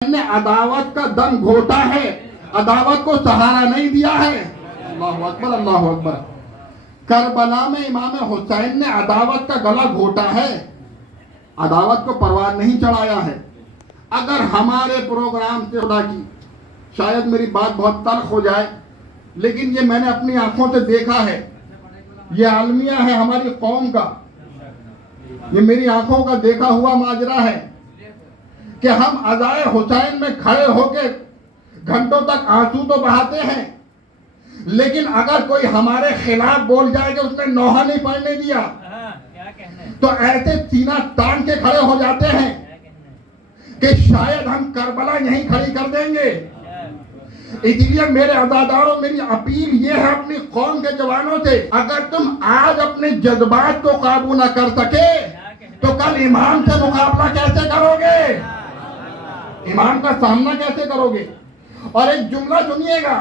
نے عداوت کا دم گھوٹا ہے، عداوت کو سہارا نہیں دیا ہے۔ اللہ اکبر، اللہ اکبر۔ کربلا میں امام حسین نے عداوت کا گلا گھوٹا ہے، عداوت کو پروان نہیں چڑھایا ہے۔ اگر ہمارے پروگرام سے خدا کی، شاید میری بات بہت تلخ ہو جائے، لیکن یہ میں نے اپنی آنکھوں سے دیکھا ہے، یہ عالمیہ ہے ہماری قوم کا، یہ میری آنکھوں کا دیکھا ہوا ماجرا ہے کہ ہم عزائے حسین میں کھڑے ہو کے گھنٹوں تک آنسو تو بہاتے ہیں، لیکن اگر کوئی ہمارے خلاف بول جائے کہ اس نے نوحہ نہیں پڑھنے دیا تو ایسے سینہ تان کے کھڑے ہو جاتے ہیں کہ شاید ہم کربلا یہیں کھڑی کر دیں گے۔ اس لیے میرے عزاداروں، میری اپیل یہ ہے اپنی قوم کے جوانوں سے، اگر تم آج اپنے جذبات کو قابو نہ کر سکے تو کل امام سے مقابلہ کیسے کرو گے؟ امام کا سامنا کیسے کرو گے؟ اور ایک جملہ سنیے گا،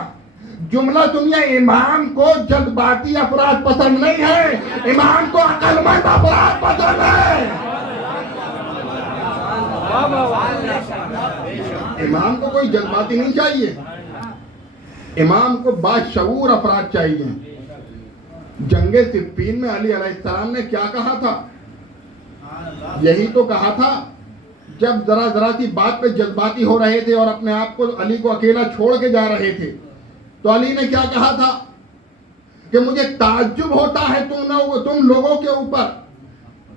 جملہ سنیے، امام کو جذباتی افراد پسند نہیں ہے، امام کو عقل مند افراد پسند ہے۔ امام کو کوئی جذباتی نہیں چاہیے، امام کو باشعور افراد چاہیے۔ جنگ صفین میں علی علیہ السلام نے کیا کہا تھا؟ یہی تو کہا تھا جب ذرا سی بات پہ جذباتی ہو رہے تھے اور اپنے آپ کو علی کو اکیلا چھوڑ کے جا رہے تھے، تو علی نے کیا کہا تھا کہ مجھے تعجب ہوتا ہے تم لوگوں کے اوپر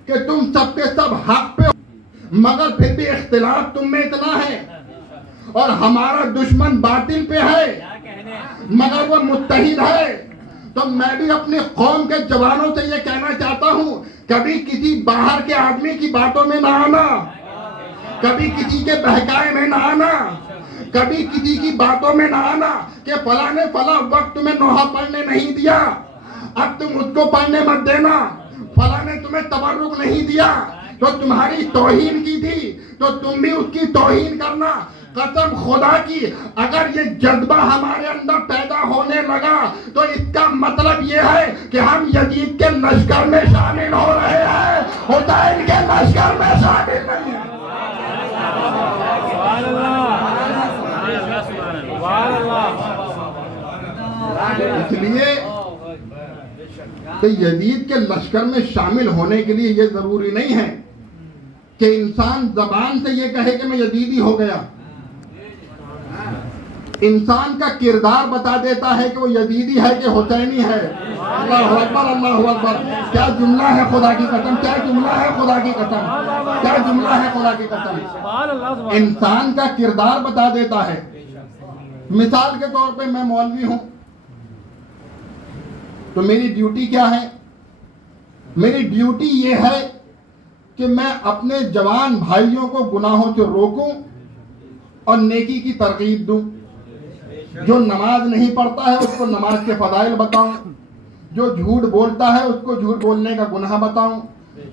کہ تم سب کے سب حق پہ، مگر پھر بھی اختلاف تم میں اتنا ہے، اور ہمارا دشمن باطل پہ ہے مگر وہ متحد ہے۔ تو میں بھی اپنی قوم کے جوانوں سے یہ کہنا چاہتا ہوں، کبھی کسی باہر کے آدمی کی باتوں میں نہ آنا، کبھی کسی کے بہکائے میں نہ آنا، کبھی کسی کی باتوں میں نہ آنا کہ فلاں نے فلاں وقت تمہیں نوحہ پڑھنے نہیں دیا، اب تم اس کو پڑھنے مت دینا، فلاں نے تمہیں تبرک نہیں دیا تو تمہاری توہین کی تھی تو تم بھی اس کی توہین کرنا۔ قسم خدا کی، اگر یہ جذبہ ہمارے اندر پیدا ہونے لگا تو اس کا مطلب یہ ہے کہ ہم یزید کے لشکر میں شامل ہو رہے ہیں، حسین کے لشکر میں شامل نہیں ہیں۔ اس لیے کہ یزید کے لشکر میں شامل ہونے کے لیے یہ ضروری نہیں ہے کہ انسان زبان سے یہ کہے کہ میں یزیدی ہو گیا۔ انسان کا کردار بتا دیتا ہے کہ وہ یزیدی ہے کہ حسینی ہے۔ اللہ اکبر، اللہ اکبر۔ کیا جملہ ہے خدا کی قسم، کیا جملہ ہے خدا کی قسم، کیا جملہ ہے خدا کی قسم۔ انسان کا کردار بتا دیتا ہے۔ مثال کے طور پہ میں مولوی ہوں تو میری ڈیوٹی کیا ہے؟ میری ڈیوٹی یہ ہے کہ میں اپنے جوان بھائیوں کو گناہوں سے روکوں اور نیکی کی ترغیب دوں۔ جو نماز نہیں پڑھتا ہے اس کو نماز کے فضائل بتاؤں، جو جھوٹ بولتا ہے اس کو جھوٹ بولنے کا گناہ بتاؤں،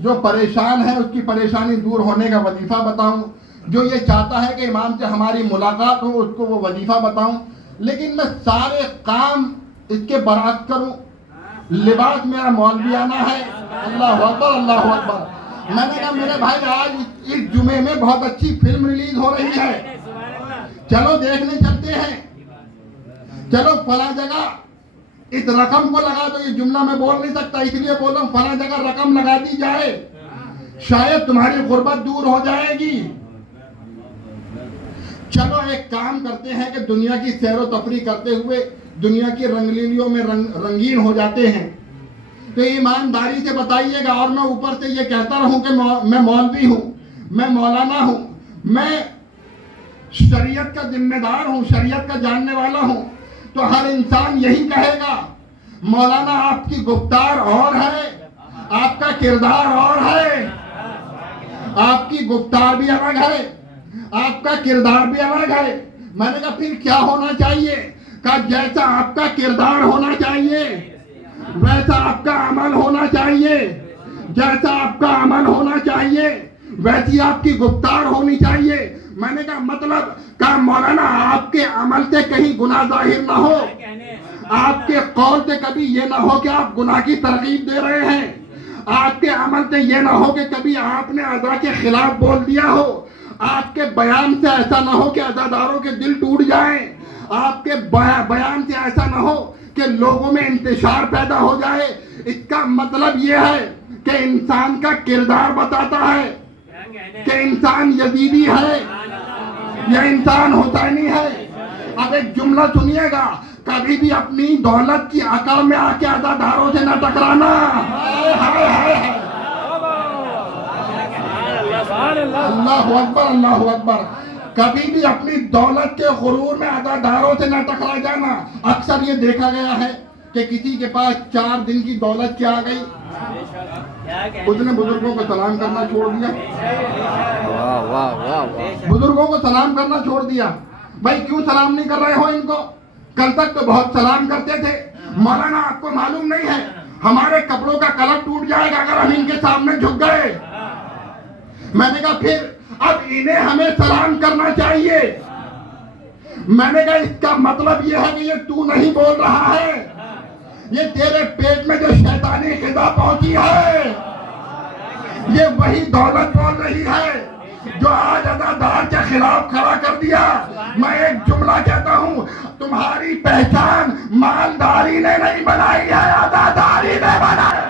جو پریشان ہے اس کی پریشانی دور ہونے کا وظیفہ بتاؤں، جو یہ چاہتا ہے کہ امام سے ہماری ملاقات ہو اس کو وہ وظیفہ بتاؤں۔ لیکن میں سارے کام اس کے برعکس کروں، لباس میرا مولویانہ ہے۔ اللہ اکبر، اللہ اکبر۔ میں نے کہا میرے بھائی آج اس جمعے میں بہت اچھی فلم ریلیز ہو رہی ہے، چلو دیکھنے چلتے ہیں، چلو فلاں جگہ اس رقم کو لگا دو۔ یہ جملہ میں بول نہیں سکتا اس لیے بول رہا ہوں، فلاں جگہ رقم لگا دی جائے، شاید تمہاری غربت دور ہو جائے گی۔ چلو ایک کام کرتے ہیں کہ دنیا کی سیر و تفریح کرتے ہوئے دنیا کی رنگلیلیوں میں رنگین ہو جاتے ہیں، تو ایمانداری سے بتائیے گا، اور میں اوپر سے یہ کہتا رہوں کہ میں مولوی ہوں، میں مولانا ہوں، میں شریعت کا ذمہ دار ہوں، شریعت کا جاننے والا ہوں، تو ہر انسان یہی کہے گا مولانا آپ کی گفتار اور ہے، آپ کا کردار اور ہے، آپ کی گفتار بھی الگ ہے، آپ کا کردار بھی الگ ہے۔ میں نے کہا پھر کیا ہونا چاہیے؟ کہ جیسا آپ کا کردار ہونا چاہیے ویسا آپ کا عمل ہونا چاہیے، جیسا آپ کا عمل ہونا چاہیے ویسی آپ کی گفتار ہونی چاہیے۔ میں نے کہا مطلب کہ مولانا آپ کے عمل سے کہیں گناہ ظاہر نہ ہو، آپ کے قول سے کبھی یہ نہ ہو کہ آپ گناہ کی ترغیب دے رہے ہیں، آپ کے عمل سے یہ نہ ہو کہ کبھی آپ نے عزا کے خلاف بول دیا ہو، آپ کے بیان سے ایسا نہ ہو کہ عزاداروں کے دل ٹوٹ جائیں، آپ کے بیان سے ایسا نہ ہو کہ لوگوں میں انتشار پیدا ہو جائے۔ اس کا مطلب یہ ہے کہ انسان کا کردار بتاتا ہے کہ انسان یزیدی ہے یا انسان حسینی ہے۔ اب ایک جملہ سنیے گا، کبھی بھی اپنی دولت کی اکڑ میں آ کے عزاداروں سے نہ ٹکرانا۔ اللہ اکبر، اللہ اکبر۔ کبھی بھی اپنی دولت کے غرور میں عزاداروں سے نہ ٹکرا جانا۔ اکثر یہ دیکھا گیا ہے کہ کسی کے پاس 4 دن کی دولت کیا گئی، اس نے بزرگوں کو سلام کرنا چھوڑ دیا۔ بزرگوں کو سلام کرنا چھوڑ دیا۔ بھائی کیوں سلام نہیں کر رہے ہو ان کو؟ کل تک تو بہت سلام کرتے تھے۔ مولانا آپ کو معلوم نہیں ہے ہمارے کپڑوں کا کلر ٹوٹ جائے گا اگر ہم ان کے سامنے جھک گئے۔ میں نے کہا پھر اب انہیں ہمیں سلام کرنا چاہیے۔ میں نے کہا اس کا مطلب یہ ہے کہ یہ تو نہیں بول رہا ہے، یہ تیرے پیٹ میں جو شیطانی غذا پہنچی ہے یہ وہی دولت بول رہی ہے جو آج عزادار کے خلاف کھڑا کر دیا۔ میں ایک جملہ کہتا ہوں، تمہاری پہچان مالداری نے نہیں بنائی ہے، عزاداری نے بنائی۔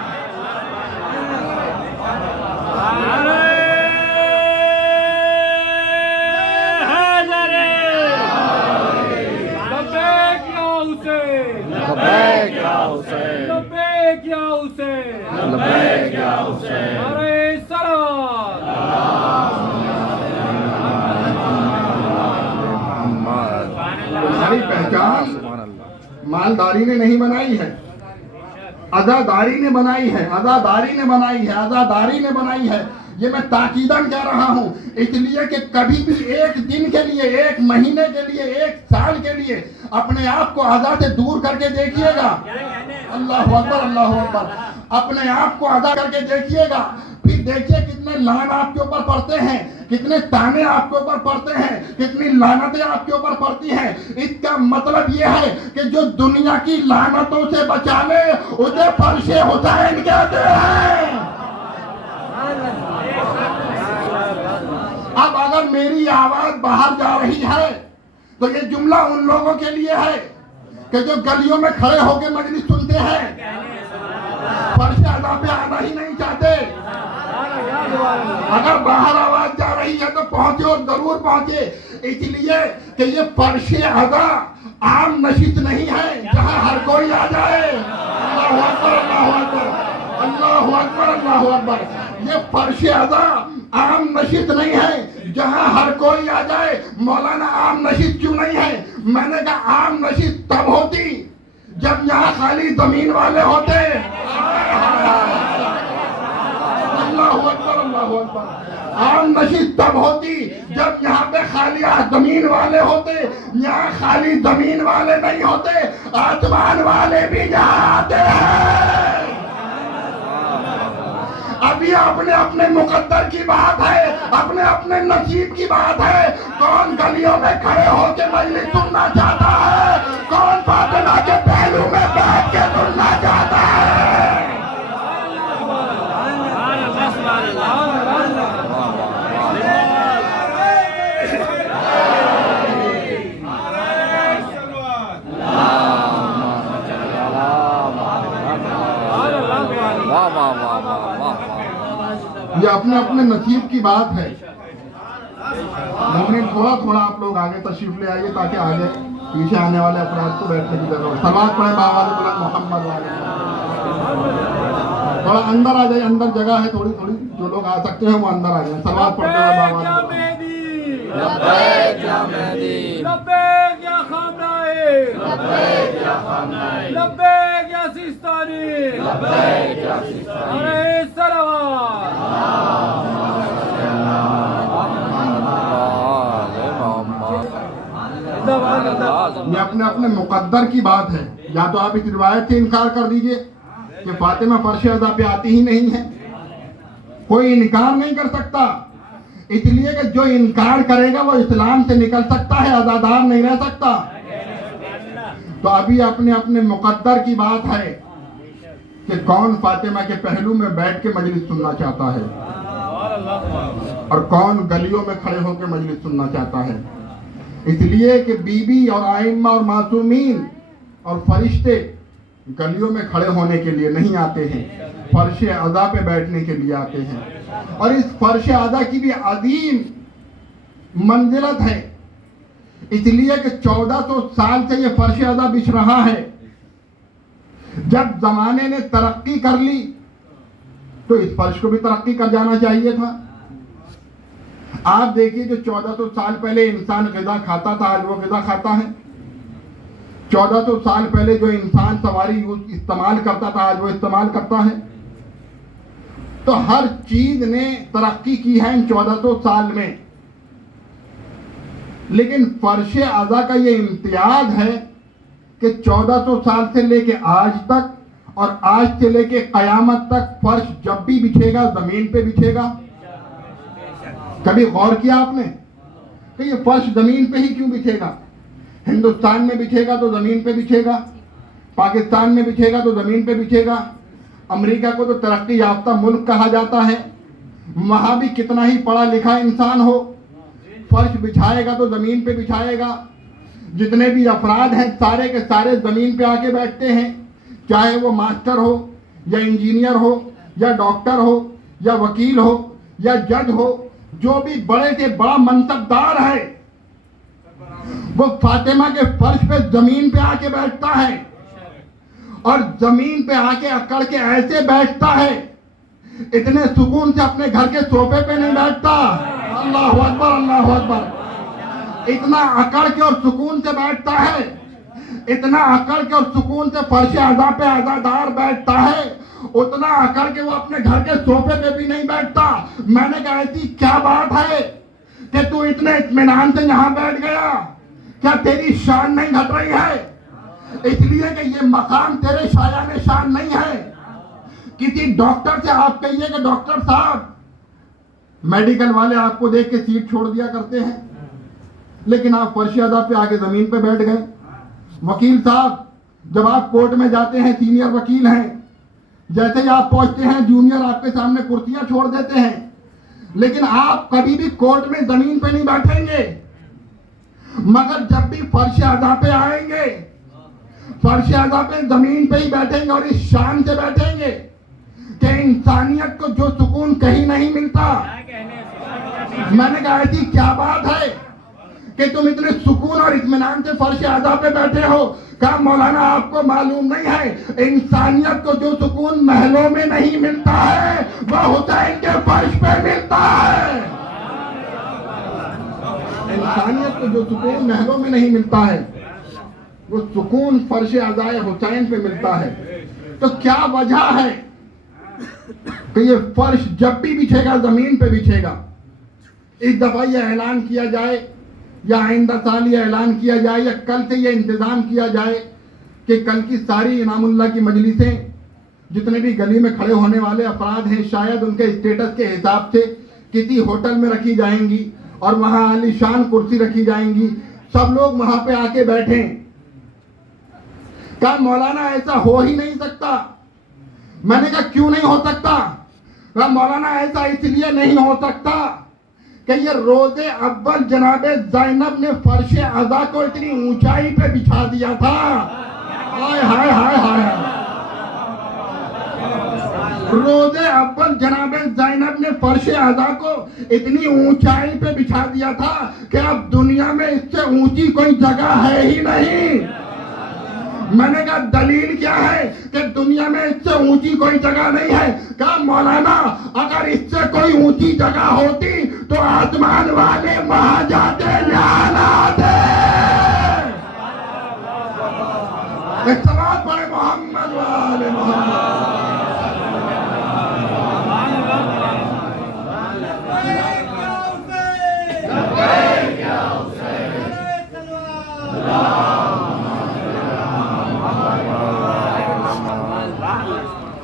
تمہاری پہچان مالداری نے نہیں بنائی ہے، عزاداری نے بنائی ہے، عزاداری نے بنائی ہے، عزاداری نے بنائی ہے۔ یہ میں تاکیداً کہہ رہا ہوں اس لیے کہ کبھی بھی ایک دن کے لیے، ایک مہینے کے لیے، ایک سال کے لیے اپنے آپ کو عزا سے دور کر کے دیکھیے گا۔ اللہ اکبر، اللہ اکبر۔ اپنے آپ کو عزا کر کے دیکھیے گا، پھر دیکھیے کتنے لعن آپ کے اوپر پڑتے ہیں، کتنے تانے آپ کے اوپر پڑتے ہیں، کتنی لعنتیں آپ کے اوپر پڑتی ہیں۔ اس کا مطلب یہ ہے کہ جو دنیا کی لعنتوں سے بچا لے اسے فرش حسین کہتے ہیں۔ اب اگر میری آواز باہر جا رہی ہے تو یہ جملہ ان لوگوں کے لیے ہے کہ جو گلیوں میں کھڑے ہو کے مجلس سنتے ہیں، فرش اعلیٰ پہ آنا ہی نہیں چاہتے۔ اگر باہر آواز جا رہی ہے تو پہنچے، اور ضرور پہنچے، اس لیے کہ یہ فرش اعلیٰ عام نشست نہیں ہے جہاں ہر کوئی آ جائے۔ اللہ اکبر، اللہ اکبر، اللہ اکبر، اللہ اکبر۔ یہ فرش اعلیٰ عام نشست نہیں ہے جہاں ہر کوئی آ جائے۔ مولانا عام نشست کیوں نہیں ہے؟ میں نے کہا عام نشست تب ہوتی جب یہاں خالی زمین والے ہوتے۔ اللہ اکبر، اللہ اکبر۔ عام نشست تب ہوتی جب یہاں پہ خالی زمین والے ہوتے۔ یہاں خالی زمین والے نہیں ہوتے، آسمان والے بھی یہاں آتے ہیں۔ ابھی اپنے اپنے مقدر کی بات ہے، اپنے اپنے نصیب کی بات ہے۔ کون گلیوں میں کھڑے ہو کے مجلس سننا چاہتا ہے؟ کون فاطمہ کے پہلو میں بیٹھ کے سننا چاہتا ہے؟ یہ اپنے اپنے نصیب کی بات ہے۔ لیکن تھوڑا تھوڑا آپ لوگ آگے تشریف لے آئیے تاکہ آگے پیچھے آنے والے افراد کو بیٹھنے کی ضرورت۔ صلوات پڑھیں بابا والے بلند محمد والے۔ تھوڑا اندر آ جائے، اندر جگہ ہے تھوڑی تھوڑی، جو لوگ آ سکتے ہیں وہ اندر آ جائیں۔ صلوات پڑھتے ہیں بابا والے۔ لبیک یا مہدی، لبیک یا خامنۂ، لبیک یا خامنۂ، لبیک یا سیستانی، لبیک یا سیستانی۔ علیہ الصلوات۔ یہ اپنے اپنے مقدر کی بات ہے۔ یا تو آپ اس روایت سے انکار کر دیجئے کہ فاطمہ فرش اعلیٰ پہ آتی ہی نہیں ہے، کوئی انکار نہیں کر سکتا، اس لیے کہ جو انکار کرے گا وہ اسلام سے نکل سکتا ہے، عزادار نہیں رہ سکتا۔ تو ابھی اپنے اپنے مقدر کی بات ہے کہ کون فاطمہ کے پہلو میں بیٹھ کے مجلس سننا چاہتا ہے۔ اور کون گلیوں میں کھڑے ہو کے مجلس سننا چاہتا ہے؟ اس لیے کہ بی بی اور آئمہ اور معصومین اور فرشتے گلیوں میں کھڑے ہونے کے لیے نہیں آتے ہیں، فرش عزا پہ بیٹھنے کے لیے آتے ہیں. اور اس فرش عزا کی بھی عظیم منزلت ہے، اس لیے کہ 1400 سال سے یہ فرش عزا بچھ رہا ہے. جب زمانے نے ترقی کر لی تو اس فرش کو بھی ترقی کر جانا چاہیے تھا. آپ دیکھیے جو 1400 سال پہلے انسان غذا کھاتا تھا آج وہ غذا کھاتا ہے. 1400 سال پہلے جو انسان سواری استعمال کرتا تھا آج وہ استعمال کرتا ہے. تو ہر چیز نے ترقی کی ہے ان 1400 سال میں. لیکن فرش عزا کا یہ امتیاز ہے کہ 1400 سال سے لے کے آج تک اور آج سے لے کے قیامت تک فرش جب بھی بچھے گا زمین پہ بچھے گا. کبھی غور کیا آپ نے کہ یہ فرش زمین پہ ہی کیوں بچھے گا؟ ہندوستان میں بچھے گا تو زمین پہ بچھے گا، پاکستان میں بچھے گا تو زمین پہ بچھے گا. امریکہ کو تو ترقی یافتہ ملک کہا جاتا ہے، وہاں بھی کتنا ہی پڑھا لکھا انسان ہو فرش بچھائے گا تو زمین پہ بچھائے گا. جتنے بھی افراد ہیں سارے کے سارے زمین پہ آ کے بیٹھتے ہیں، چاہے وہ ماسٹر ہو یا انجینئر ہو یا ڈاکٹر ہو یا وکیل ہو یا جج ہو، جو بھی بڑے سے بڑا منصبدار ہے وہ فاطمہ کے فرش پہ زمین پہ آ کے بیٹھتا ہے، اور زمین پہ آ کے اکڑ کے ایسے بیٹھتا ہے، اتنے سکون سے اپنے گھر کے صوفے پہ نہیں بیٹھتا. اللہ اکبر اللہ اکبر. اتنا اکڑ کے اور سکون سے بیٹھتا ہے، اتنا اکڑ کے اور سکون سے فرش عزا پہ عزادار بیٹھتا ہے، اتنا اکڑ کے وہ اپنے گھر کے صوفے پہ بھی نہیں بیٹھتا. میں نے کہا ایسی کیا بات ہے کہ تو اتنے اطمینان سے یہاں بیٹھ گیا؟ کیا تیری شان نہیں گھٹ رہی ہے؟ اس لیے کہ یہ مقام تیرے شایان شان نہیں ہے. کسی ڈاکٹر سے آپ کہیے کہ ڈاکٹر صاحب، میڈیکل والے آپ کو دیکھ کے سیٹ چھوڑ دیا کرتے ہیں، لیکن آپ فرش عزا پہ آگے زمین پہ بیٹھ گئے. وکیل صاحب، جب آپ کورٹ میں جاتے ہیں، سینئر وکیل ہیں، جیسے ہی آپ پہنچتے ہیں جونیئر آپ کے سامنے کرسیاں چھوڑ دیتے ہیں، لیکن آپ کبھی بھی کورٹ میں زمین پہ نہیں بیٹھیں گے. مگر جب بھی فرش عزا پہ آئیں گے، فرش عزا پہ زمین پہ ہی بیٹھیں گے، اور اس شان سے بیٹھیں گے کہ انسانیت کو جو سکون کہیں نہیں ملتا. میں نے کہا ایسی کیا بات ہے کہ تم اتنے سکون اور اطمینان سے فرش عزا پہ بیٹھے ہو؟ کہا مولانا آپ کو معلوم نہیں ہے، انسانیت کو جو سکون محلوں میں نہیں ملتا ہے وہ حسین کے فرش پہ ملتا ہے. انسانیت کو جو سکون محلوں میں نہیں ملتا ہے وہ سکون فرش عزا حسین پہ ملتا ہے. تو کیا وجہ ہے کہ یہ فرش جب بھی بچھے گا زمین پہ بچھے گا؟ اس دفعہ یہ اعلان کیا جائے یا آئندہ سال یہ اعلان کیا جائے یا کل سے یہ انتظام کیا جائے کہ کل کی ساری انعام اللہ کی مجلسیں جتنے بھی گلی میں کھڑے ہونے والے افراد ہیں شاید ان کے اسٹیٹس کے حساب سے کسی ہوٹل میں رکھی جائیں گی اور وہاں عالی شان کرسی رکھی جائیں گی، سب لوگ وہاں پہ آ کے بیٹھیں. کہا مولانا ایسا ہو ہی نہیں سکتا. میں نے کہا کیوں نہیں ہو سکتا؟ کہا مولانا ایسا اس لیے نہیں ہو سکتا کہ یہ روز اول جناب زینب نے فرش عزا کو اتنی اونچائی پہ بچھا دیا تھا. ہائے ہائے ہائے ہائے. روز اول جناب زینب نے فرش عزا کو اتنی اونچائی پہ بچھا دیا تھا کہ اب دنیا میں اس سے اونچی کوئی جگہ ہے ہی نہیں. میں نے کہا دلیل کیا ہے کہ دنیا میں اس سے اونچی کوئی جگہ نہیں ہے؟ کہا مولانا اگر اس سے کوئی اونچی جگہ ہوتی تو آسمان والے وہاں جاتے جانا دے. اختلاف پڑے محمد والے محمد.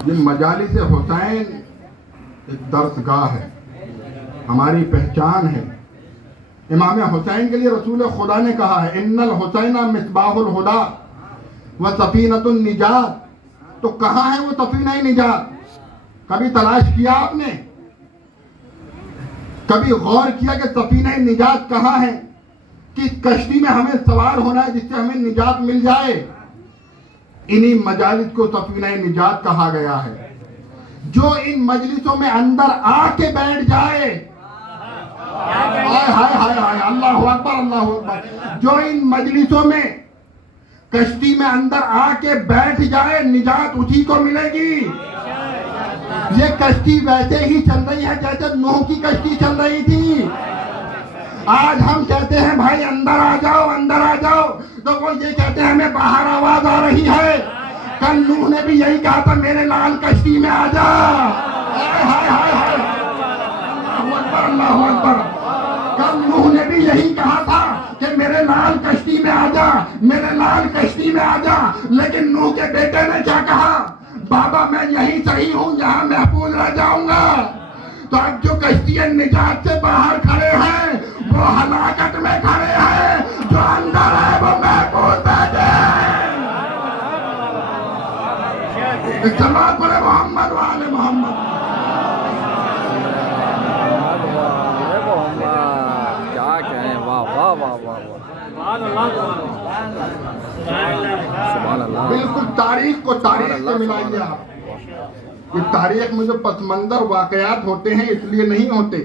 یہ مجالس حسین ایک درسگاہ ہے، ہماری پہچان ہے. امام حسین کے لیے رسول خدا نے کہا ہے ان الحسین مصباح الہدی و سفینۃ النجات. تو کہاں ہے وہ سفینہ نجات؟ کبھی تلاش کیا آپ نے؟ کبھی غور کیا کہ سفینہ نجات کہاں ہے؟ کس کشتی میں ہمیں سوار ہونا ہے جس سے ہمیں نجات مل جائے؟ انہی مجالس کو سفینہ نجات کہا گیا ہے۔ جو ان مجلسوں میں اندر آ کے بیٹھ جائے، ہائے ہائے ہائے ہائے، اللہ اکبر اللہ اکبر، جو ان مجلسوں میں کشتی میں اندر آ کے بیٹھ جائے، نجات اسی کو ملے گی۔ یہ کشتی ویسے ہی چل رہی ہے جیسے نوح کی کشتی چل رہی تھی۔ آج ہم کہتے ہیں بھائی اندر آ جاؤ، اندر آ جاؤ، تو وہ یہ کہتے ہیں ہمیں باہر آواز آ رہی ہے۔ کل نوح نے بھی یہی کہا تھا، میرے لال کشتی میں آ جا۔ ہائے ہائے ہائے ہائے، اللہ اکبر اللہ اکبر۔ کل نوح نے بھی یہی کہا تھا کہ میرے لال کشتی میں آ جا، میرے لال کشتی میں آ جا، لیکن نوح کے بیٹے نے کیا کہا؟ بابا میں یہیں صحیح ہوں، یہاں محفوظ رہ جاؤں گا۔ تو اب جو کشتی نجات سے باہر کھڑے ہیں وہ ہلاکت میں کھڑے ہیں، جو اندر ہے وہ محفوظ بیٹھے ہیں۔ جماعت بولے محمد وآل محمد۔ کیا کہیں، واہ واہ واہ واہ، بالکل تاریخ کو تاریخ سے ملائیے آپ۔ یہ تاریخ میں جو پس منظر واقعات ہوتے ہیں اس لیے نہیں ہوتے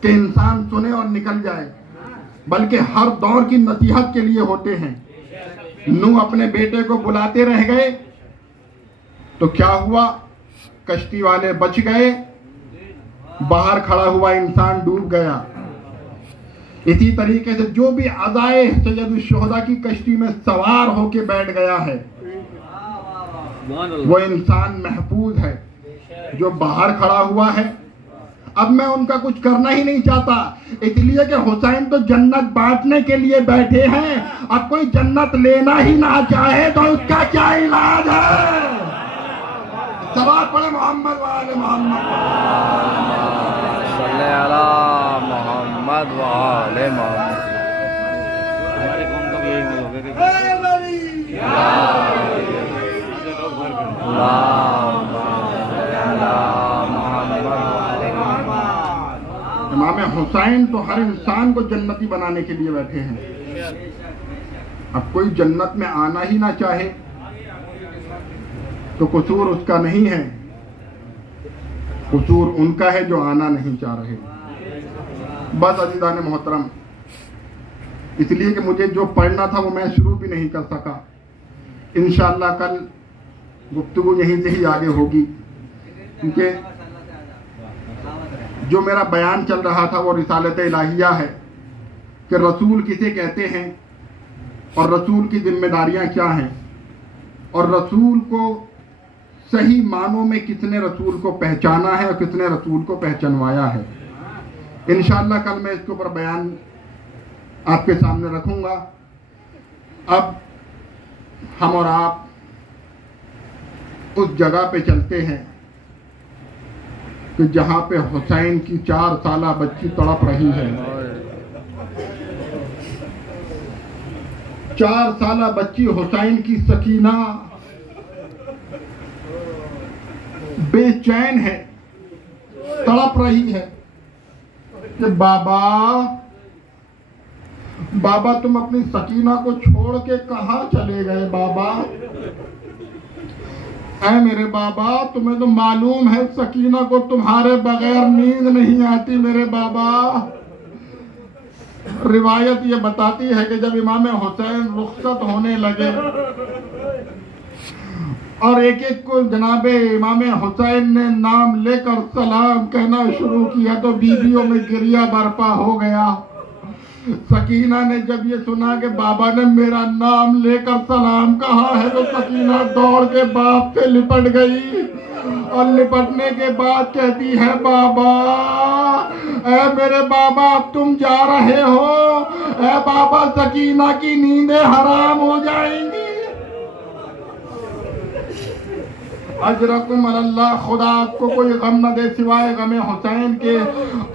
کہ انسان سنے اور نکل جائے، بلکہ ہر دور کی نصیحت کے لیے ہوتے ہیں۔ نوح اپنے بیٹے کو بلاتے رہ گئے تو کیا ہوا؟ کشتی والے بچ گئے، باہر کھڑا ہوا انسان ڈوب گیا۔ اسی طریقے سے جو بھی عزائے سید الشہداء کی کشتی میں سوار ہو کے بیٹھ گیا ہے وہ انسان محفوظ ہے۔ جو باہر کھڑا ہوا ہے، اب میں ان کا کچھ کرنا ہی نہیں چاہتا، اس لیے کہ حسین تو جنت بانٹنے کے لیے بیٹھے ہیں۔ اب کوئی جنت لینا ہی نہ چاہے تو اس کا کیا علاج ہے؟ جواب پڑھے محمد وآل محمد، صلی اللہ محمد وآل محمد۔ ہمارے قوم کا بھی یہی حال ہو گیا۔ امام حسین تو ہر انسان کو جنتی بنانے کے لیے بیٹھے ہیں۔ اب کوئی جنت میں آنا ہی نہ چاہے تو قصور اس کا نہیں ہے، قصور ان کا ہے جو آنا نہیں چاہ رہے۔ بس عزیزان محترم، اس لیے کہ مجھے جو پڑھنا تھا وہ میں شروع بھی نہیں کر سکا۔ انشاءاللہ کل گفتگو یہیں سے ہی آگے ہوگی، کیونکہ جو میرا بیان چل رہا تھا وہ رسالت الہیہ ہے کہ رسول کسے کہتے ہیں اور رسول کی ذمہ داریاں کیا ہیں، اور رسول کو صحیح معنوں میں کس نے رسول کو پہچانا ہے اور کس نے رسول کو پہچانوایا ہے۔ انشاءاللہ کل میں اس کے اوپر بیان آپ کے سامنے رکھوں گا۔ اب ہم اور آپ اس جگہ پہ چلتے ہیں کہ جہاں پہ حسین کی 4 سالہ بچی تڑپ رہی ہے۔ 4 سالہ بچی حسین کی سکینہ بے چین ہے، تڑپ رہی ہے کہ بابا تم اپنی سکینہ کو چھوڑ کے کہاں چلے گئے بابا؟ اے میرے بابا، تمہیں تو معلوم ہے سکینہ کو تمہارے بغیر نیند نہیں آتی میرے بابا۔ روایت یہ بتاتی ہے کہ جب امام حسین رخصت ہونے لگے اور ایک ایک کو جناب امام حسین نے نام لے کر سلام کہنا شروع کیا تو بیویوں میں گریہ برپا ہو گیا۔ سکینہ نے جب یہ سنا کہ بابا نے میرا نام لے کر سلام کہا ہے تو سکینہ دوڑ کے باپ سے لپٹ گئی، اور لپٹنے کے بعد کہتی ہے بابا، اے میرے بابا اب تم جا رہے ہو، اے بابا سکینہ کی نیندیں حرام ہو جائیں گی۔ اجرکم اللہ، خدا آپ کو کوئی غم نہ دے سوائے غم حسین کے۔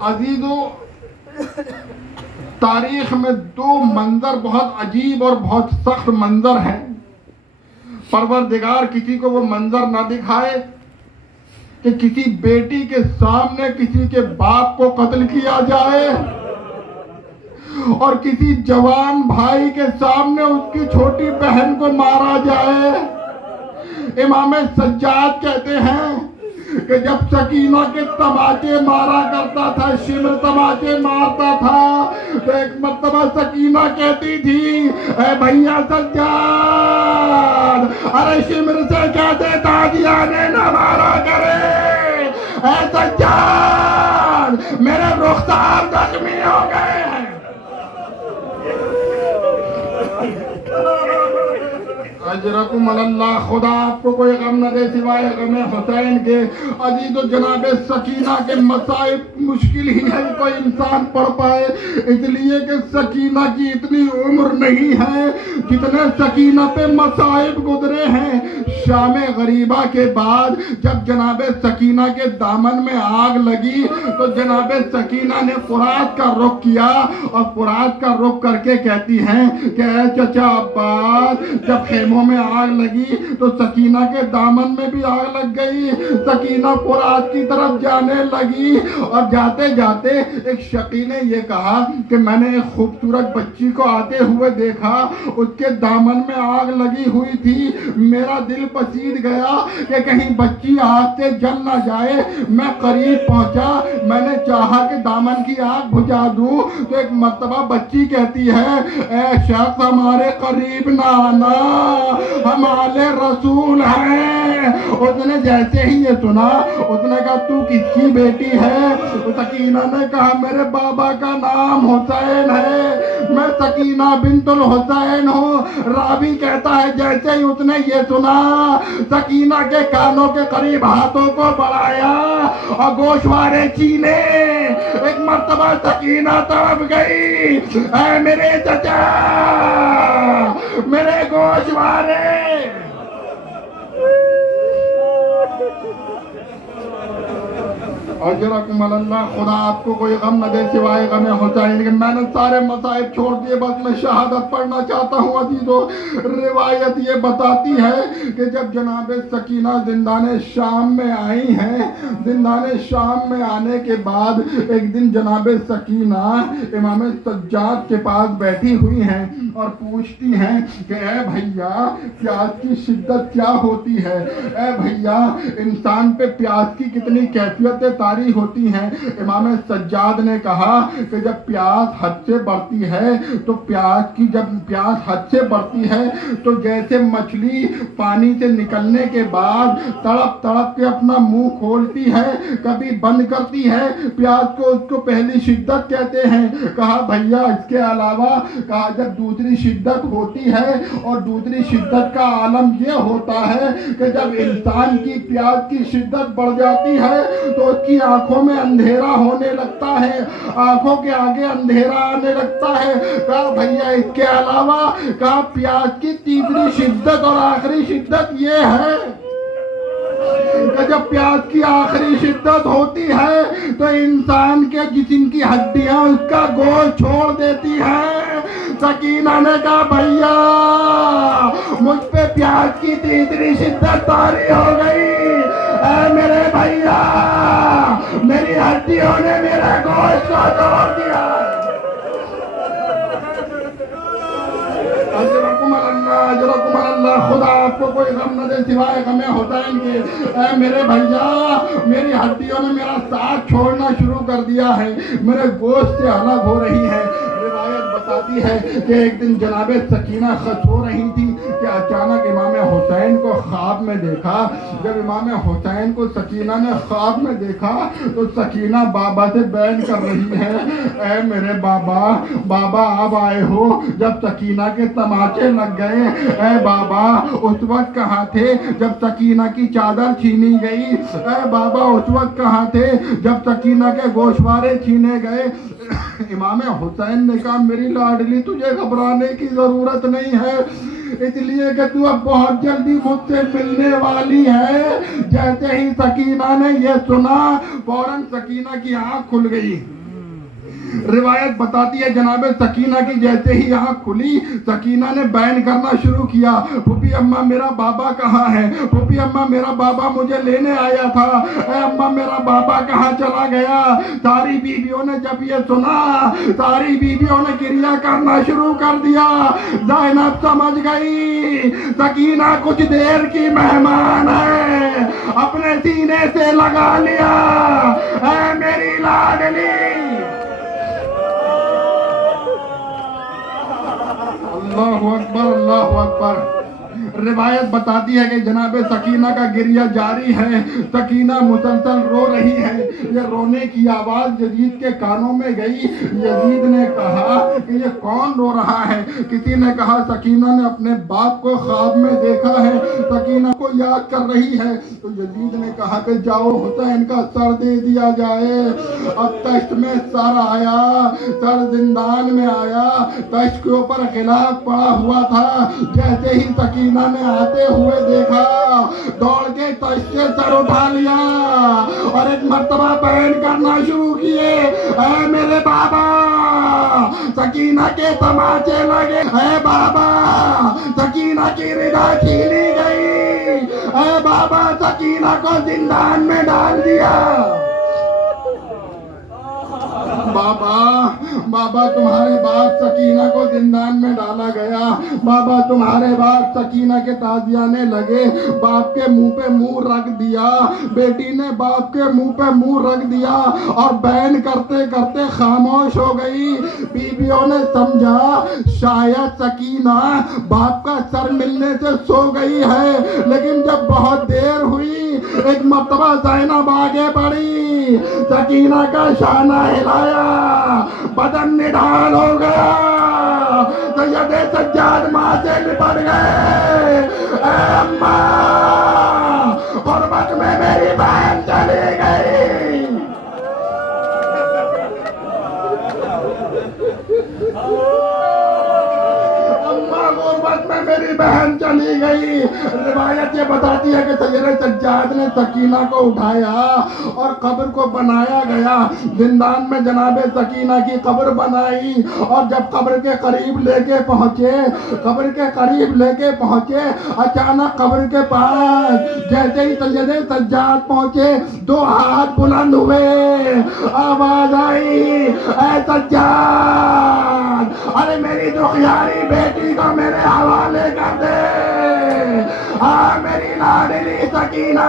عزیزو، تاریخ میں 2 منظر بہت عجیب اور بہت سخت منظر ہیں۔ پروردگار کسی کو وہ منظر نہ دکھائے کہ کسی بیٹی کے سامنے کسی کے باپ کو قتل کیا جائے اور کسی جوان بھائی کے سامنے اس کی چھوٹی بہن کو مارا جائے. امام سجاد کہتے ہیں کہ جب سکینہ کے تماچے مارا کرتا تھا، شمر تماچے مارتا تھا، تو ایک مرتبہ سکینہ کہتی تھی اے بھیا سجاد، ارے شمر سے کہتے تاجیانے نہ مارا کرے، اے سجاد میرے رخسار زخمی ہو گئے ہیں. اجرکم اللہ، خدا آپ کو کوئی غم نہ دے سوائے غم حسین کے. عزیز و جناب سکینہ کے مصائب مشکل ہی ہے کوئی انسان پڑھ پائے، اس لیے کہ سکینہ کی اتنی عمر نہیں ہے جتنے سکینہ پہ مصائب گزرے ہیں. شام غریبہ کے بعد جب جناب سکینہ کے دامن میں آگ لگی تو جناب سکینہ نے فرات کا رخ کیا اور فرات کا رخ کر کے کہتی ہیں کہ اے چچا عباس، جب خیموں میں آگ لگی تو سکینہ کے دامن میں بھی آگ لگ گئی. سکینہ فرات کی طرف جانے لگی اور جاتے جاتے ایک شقی نے یہ کہا کہ میں نے ایک خوبصورت بچی کو آتے ہوئے دیکھا، اس کے دامن میں آگ لگی ہوئی تھی. میرا دل پسید گیا کہ کہیں بچی آگ سے جل نہ جائے. میں قریب پہنچا، میں نے چاہا کہ دامن کی آگ بجھا دوں تو ایک مرتبہ بچی کہتی ہے اے شخص ہمارے قریب نہ آنا، ہم آل رسول ہیں. اس نے جیسے ہی یہ سنا اس نے کہا تو کس کی بیٹی ہے؟ سکینہ نے کہا میرے بابا کا نام حسین ہے، میں سکینہ بنت الحسین ہوں. راوی کہتا ہے جیسے ہی اس نے یہ سنا سکینہ کے کانوں کے قریب ہاتھوں کو بڑھایا اور گوشوارے چینے. ایک مرتبہ سکینہ تڑپ گئی، اے میرے چچا میرے گوشوارے. اجرکم اللہ، خدا آپ کو کوئی غم نہ دے سوائے غم حسین. لیکن میں نے سارے مصائب چھوڑ دیے، بس میں شہادت پڑھنا چاہتا ہوں. عزیزو، روایت یہ بتاتی ہے کہ جب جناب سکینہ زندان شام میں آئی ہیں، زندان شام میں آنے کے بعد ایک دن جناب سکینہ امام سجاد کے پاس بیٹھی ہوئی ہیں اور پوچھتی ہیں کہ اے بھیا پیاس کی شدت کیا ہوتی ہے، اے بھیا انسان پہ پیاس کی کتنی کیفیتیں طاری ہوتی ہیں. امام سجاد نے کہا کہ جب پیاس حد سے بڑھتی ہے تو جب پیاس حد سے بڑھتی ہے تو جیسے مچھلی پانی سے نکلنے کے بعد تڑپ تڑپ کے اپنا منہ کھولتی ہے، کبھی بند کرتی ہے پیاس کو، اس کو پہلی شدت کہتے ہیں. کہا بھیا اس کے علاوہ کہا جب دوسری شدت ہوتی ہے، اور دوسری شدت کا عالم یہ ہوتا ہے کہ جب انسان کی پیاس کی شدت بڑھ جاتی ہے تو اس کی آنکھوں میں اندھیرا ہونے لگتا ہے، آنکھوں کے آگے اندھیرا آنے لگتا ہے. کہا بھیا اس کے علاوہ کہا پیاس کی تیسری شدت اور آخری شدت یہ ہے کہ جب پیاس کی آخری شدت ہوتی ہے تو انسان کے جسم کی ہڈیاں اس کا گوشت چھوڑ دیتی ہیں. سکینہ نے کہا بھیا مجھ پہ پیاس کی تیسری شدت طاری ہو گئی، اے میرے بھیا میری ہڈیوں نے میرے گوشت کو توڑ دیا. اجرکم اللہ، خدا آپ کو کوئی غم نہ دے سوائے غم حسین کے. اے میرے بھیا میری ہڈیوں نے میرا ساتھ چھوڑنا شروع کر دیا ہے، میرے گوشت سے الگ ہو رہی ہے. روایت بتاتی ہے کہ ایک دن جناب سکینہ سو رہی تھی کہ اچانک امام حسین کو خواب میں دیکھا. جب امام حسین کو سکینہ نے خواب میں دیکھا تو سکینہ بابا سے بیان کر رہی ہے اے میرے بابا آپ آئے ہو جب سکینہ کے تماچے لگ گئے. اے بابا اس وقت کہاں تھے جب سکینہ کی چادر چھینی گئی؟ اے بابا اس وقت کہاں تھے جب سکینہ کے گوشوارے چھینے گئے؟ امام حسین نے کہا میری لاڈلی تجھے گھبرانے کی ضرورت نہیں ہے، اس لیے کہ تو اب بہت جلدی مجھ سے ملنے والی ہے. جیسے ہی سکینہ نے یہ سنا فوراً سکینہ کی آنکھ کھل گئی. روایت بتاتی ہے جناب سکینہ کی جیسے ہی آنکھ کھلی سکینہ نے بیان کرنا شروع کیا، پھوپھی اماں میرا بابا کہاں ہے؟ پھوپھی اماں میرا بابا مجھے لینے آیا تھا، اے اماں میرا بابا کہاں چلا گیا؟ ساری بیویوں نے جب یہ سنا ساری بیویوں نے گریہ کرنا شروع کر دیا۔ زینب سمجھ گئی سکینہ کچھ دیر کی مہمان ہے، اپنے سینے سے لگا لیا، اے میری لاڈلی۔ اللہ اکبر اللہ اکبر۔ روایت بتاتی ہے کہ جناب سکینہ کا گریہ جاری ہے، سکینہ مسلسل رو رہی ہے۔ یہ رونے کی آواز یزید کے کانوں میں گئی، یزید نے کہا کہ یہ کون رو رہا ہے؟ کسی نے کہا سکینہ نے اپنے باپ کو خواب میں دیکھا ہے، سکینہ کو یاد کر رہی ہے۔ تو یزید نے کہا کہ جاؤ حسین کا سر دے دیا جائے۔ اب تشت میں سر آیا، سر زندان میں آیا، تشت کے اوپر غلاف پڑا ہوا تھا۔ جیسے ہی سکینہ نے آتے ہوئے دیکھا دوڑ کے تشت سے سر اٹھا لیا اور ایک مرتبہ بیان کرنا شروع کیے، اے میرے بابا سکینہ کے تماچے لگے، اے بابا سکینہ کی ردا چھینی گئی، اے بابا سکینہ کو زندان میں ڈال دیا۔ بابا تمہارے باپ سکینہ کو زندان میں ڈالا گیا، بابا تمہارے باپ سکینہ کے تازیانے لگے، باپ کے منہ پہ منہ رکھ دیا، بیٹی نے باپ کے منہ پہ منہ رکھ دیا اور بیان کرتے کرتے خاموش ہو گئی۔ بیویوں نے سمجھا شاید سکینہ باپ کا سر ملنے سے سو گئی ہے، لیکن جب بہت دیر ہوئی ایک مرتبہ زینب آگے بڑھی، سکینہ کا شانہ ہلایا، بدن نڈھال ہو گیا، سید سجاد ماں سے لپٹ گئے، اے اماں غربت میں میری بہن چلی گئی۔ اماں غربت میں میری بہن چلی گئی۔ روایت یہ بتاتی ہے کہ سید سجاد نے سکینہ کو اٹھایا اور قبر کو بنایا گیا، زندان میں جناب سکینہ کی قبر بنائی، اور جب قبر کے قریب لے کے پہنچے اچانک قبر کے پاس جیسے ہی سید سجاد پہنچے دو ہاتھ بلند ہوئے، آواز آئی، اے سجاد ارے میری دکھیاری بیٹی کو میرے حوالے کر دے، میری لاڈلی سکینہ۔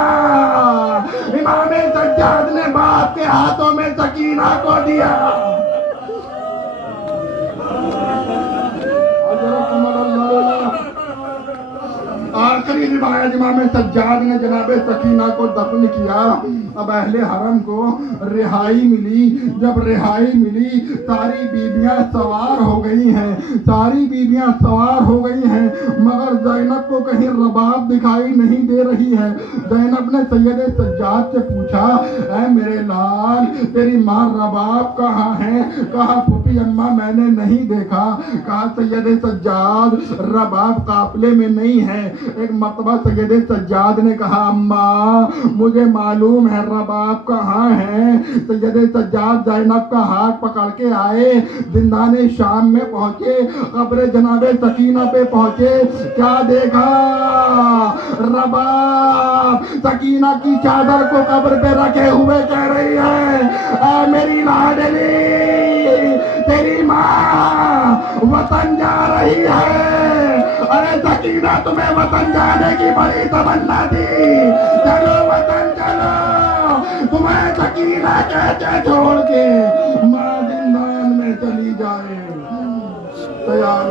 امام سجاد نے باپ کے ہاتھوں میں سکینہ کو دیا۔ آخری روایت امام سجاد نے جناب سکینہ کو دفن کیا۔ اب اہل حرم کو رہائی ملی، جب رہائی ملی ساری بیویاں سوار ہو گئی ہیں، مگر زینب کو کہیں رباب دکھائی نہیں دے رہی ہے۔ زینب نے سید سجاد سے پوچھا، اے میرے لال تیری ماں رباب کہاں ہے؟ کہا پھوپھی اماں میں نے نہیں دیکھا۔ کہا سید سجاد رباب قافلے میں نہیں ہے۔ ایک مرتبہ سید سجاد نے کہا اماں مجھے معلوم ہے رباب کہاں ہے۔ سید سجاد زینب کا ہاتھ پکڑ کے آئے، زندان شام میں پہنچے، قبر جناب سکینہ پہ پہنچے، کیا دیکھا؟ رباب سکینہ کی چادر کو قبر پہ رکھے ہوئے کہہ رہی ہے، اے میری لاڈلی تیری ماں وطن جا رہی ہے۔ ارے سکینہ تمہیں وطن جانے کی بڑی تمنا تھی، چلو وطن چلو، تمہیں سکینہ کہتے چھوڑ کے ماں زندان میں چلی جائے۔